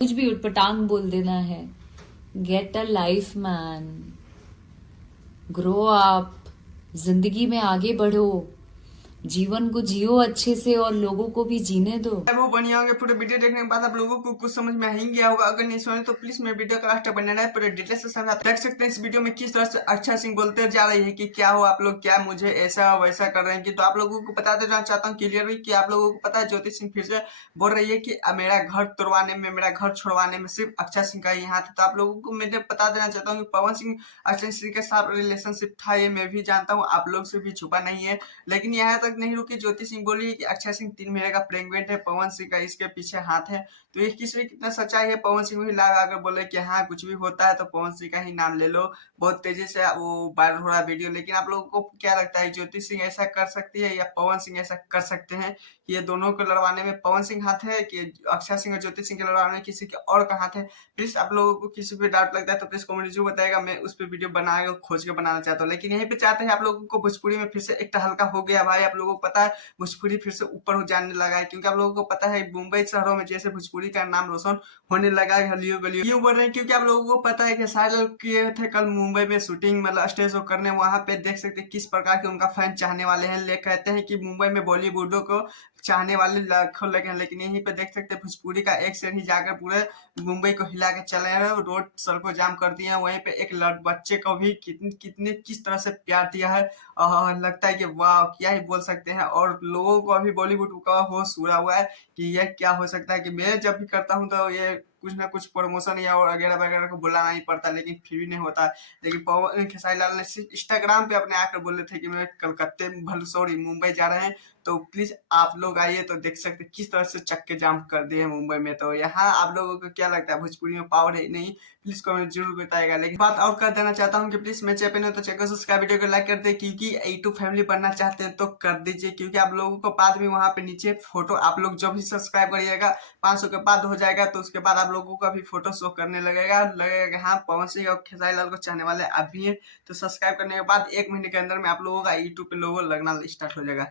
कुछ भी उटपटांग बोल देना है। Get a life man, grow up, जिंदगी में आगे बढ़ो, जीवन को जियो अच्छे से और लोगों को भी जीने दो। वो बढ़िया होंगे। पूरे वीडियो देखने के बाद आप लोगों को कुछ समझ में आ ही गया होगा। अगर नहीं समझे तो प्लीज मेरे वीडियो का लास्ट तक बने रहे, पूरे डिटेल से समझा देख सकते हैं इस वीडियो में किस तरह से अक्षय सिंह बोलते जा रही है कि क्या हो आप लोग, क्या मुझे ऐसा वैसा कर रहे हैं। कि तो आप लोगों को बता देना चाहता हूँ क्लियर कि आप लोगों को पता है ज्योति सिंह फिर से बोल रही है कि मेरा घर तोड़वाने में, मेरा घर छोड़वाने में सिर्फ अक्षय सिंह का ही हाथ है। तो आप लोगों को मैं बता देना चाहता हूँ कि पवन सिंह अक्षय सिंह के साथ रिलेशनशिप था, ये मैं भी जानता हूँ, आप लोग से भी छुपा नहीं है। लेकिन यहाँ तक नहीं रुकी, ज्योति सिंह बोली कि अक्षय सिंह 3 महीने का प्रेग्नेंट है, पवन सिंह का इसके पीछे हाथ है। तो ये किसमें कितना सच्चाई है। पवन सिंह भी लाइव आकर बोले कि हाँ कुछ भी होता है तो पवन सिंह का ही नाम ले लो। बहुत तेजी से वो वायरल हो रहा है वीडियो। लेकिन आप लोगों को क्या लगता है, ज्योति सिंह ऐसा कर सकती है या पवन सिंह ऐसा कर सकते हैं कि ये दोनों को लड़वाने में पवन सिंह हाथ है, कि अक्षय सिंह और ज्योति सिंह के लड़वाने में किसी के और का हाथ है? प्लीज आप लोगों को किसी पे डाउट लगता है तो प्लीज कमेंट जरूर बताएगा, मैं उस पर वीडियो बनाकर खोज के बनाना चाहता हूँ। लेकिन यहीं पे चाहते हैं आप लोगों को भोजपुरी में फिर से एक हल्का हो गया भाई। आप लोगों को पता है भोजपुरी फिर से ऊपर हो जाने लगा है, क्योंकि आप लोगों को पता है मुंबई शहरों में जैसे भोजपुरी का नाम रोशन होने लगा है गलियों गलियों। क्यों बोल रहे हैं? क्योंकि आप लोगों को पता है कि साहिल किए थे कल मुंबई में शूटिंग, मतलब स्टेज शो करने। वहां पे देख सकते हैं किस प्रकार के उनका फैन चाहने वाले हैं। ले कहते हैं कि मुंबई में बॉलीवुडों को चाहने वाले लाखों लगे हैं। लेकिन यहीं पे देख सकते हैं भोजपुरी का एक से ही जाकर पूरे मुंबई को हिला के चले हैं, रोड सड़कों जाम कर दिए हैं। वहीं पे एक बच्चे को भी कितने कितने किस तरह से प्यार दिया है। लगता है कि वाह क्या ही बोल सकते हैं। और लोगों को अभी बॉलीवुड का होश उड़ा हुआ है कि यह क्या हो सकता है। कि मैं जब भी करता हूँ तो ये कुछ ना कुछ प्रमोशन या और वगैरह वगैरह को बुलाना ही पड़ता है, लेकिन फिर भी नहीं होता है। लेकिन पवन खेसारी लाल ने सिर्फ इंस्टाग्राम पे अपने आकर बोले थे कि मैं कलकत्ते सॉरी मुंबई जा रहे हैं। तो प्लीज आप लोग आइए तो देख सकते हैं किस तरह से चक्के जाम कर दिए हैं मुंबई में। तो यहाँ आप लोगों को क्या लगता है, भोजपुरी में पावर है नहीं? प्लीज कमेंट जरूर बताएगा। लेकिन बात और कर देना चाहता हूँ कि प्लीज मैं चैनल है तो चैनल को सब्सक्राइब, वीडियो को लाइक कर दे, क्योंकि यूट्यूब फैमिली बनना चाहते हैं तो कर दीजिए। क्योंकि आप लोगों को बाद में वहाँ पे नीचे फोटो, आप लोग जब भी सब्सक्राइब करिएगा 500 के बाद हो जाएगा, तो उसके बाद आप लोगों का भी फोटो शो करने लगेगा कि हाँ पवन सिंह और खेसारी लाल को चाहने वाले आप भी हैं। तो सब्सक्राइब करने के बाद 1 महीने के अंदर में आप लोगों का यूट्यूब पे लोगो लगना स्टार्ट हो जाएगा।